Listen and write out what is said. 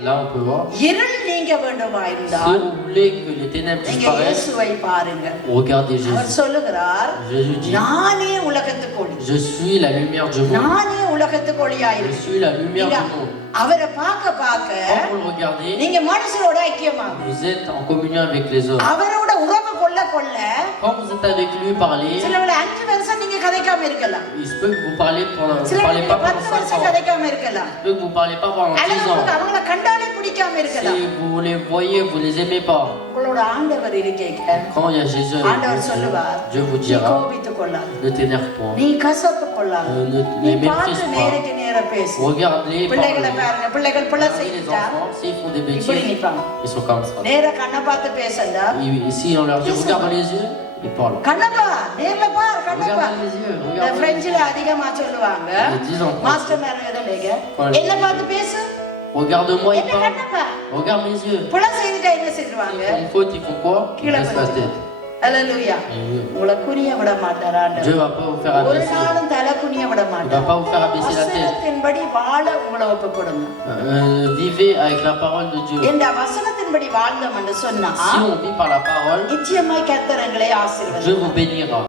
Là, on peut voir. இருள் நீங்க வேண்டுமாயிருந்தால் Si vous voulez que les ténèbres நீங்க disparaissent, இயேசுவை பாருங்க. regardez அவர் Jésus. சொல்லுகிறார், Jésus dit, நானே உலகத்துக்கு ஒளி. je suis la lumière du monde. நானே உலகத்துக்கு Je ஒளியாயிருக்கு. suis la lumière du monde. அவரை பார்க்க பார்க்க Quand vous le regardez, நீங்க மனுஷரோட ஐக்கியமாகும். vous êtes en communion avec les autres. அவரோட உறவு கொள்ள கொள்ள Quand vous êtes avec lui, parlez. சிலவேளை 5 வருஷம் நீங்க கதைக்காம இருக்கலாம். Il se peut que vous parlez vous சிலவேளை parlez நீங்க pas pendant 10 5 வருஷம் ans. கதைக்காம இருக்கலாம். Il se peut que vous parlez pas pendant 10 அல்லது ans. உங்களுக்கு அவங்கள கண்டாலே பிடிக்காம இருக்கலாம். Si vous les voyez, vous les aimez pas. உங்களோட ஆண்டவர் இருக்கேங்க. Quand il y a Jésus avec ஆண்டவர் vous, சொல்லுவார், Dieu vous நீ dira, கோபித்துக் கொள்ளாத. ne t'énerve pas. நீ கசப்பு கொள்ளாத. Ne நீ les பார்த்து méprise pas. நேருக்கு நேர பேசு. Regardez, பிள்ளைகளை parlez. பாருங்க, பிள்ளைகள் பிள்ளை Regardez les செய்துட்டா enfants, s'ils font des இப்படி bêtises, நிப்பாங்க. ils sont comme ça. நேர கண்ணை பார்த்து பேசண்டா Si on leur dit regarde dans les yeux, ils parlent. Kannappa நேர்ல பார் Kannappa. Regarde dans les yeux, இந்த regarde dans les பிரெஞ்சில அதிகமா சொல்லுவாங்க. yeux. Ils disent en master மேல எதலேங்க Voilà. என்ன பார்த்து பேசு. regarde-moi et என்ன parle. Kannappa Regarde mes yeux. பிள்ளை செய்துட்டா என்ன செய்வாங்க? Ils font une faute, ils font quoi? Ils கீழே baissent la tête. ஹalleluya. உங்களை குனிய விட மாட்டார் ஆண்டவர். Dieu va pas vous faire ஒரு abaisser. நாளும் தலை குனிய விட Il va மாட்டார். pas vous faire abaisser la tête. வசனத்தின்படி வாழ உங்களை ஒப்பு கொடுங்க. Vivez avec la parole de Dieu. இந்த வசனத்தின்படி வாழ்ந்தோம் என்று சொன்னா Si on vit par la parole, நிச்சயமாய் கர்த்தர் எங்களை Dieu ஆசீர்வதிப்பார். vous bénira.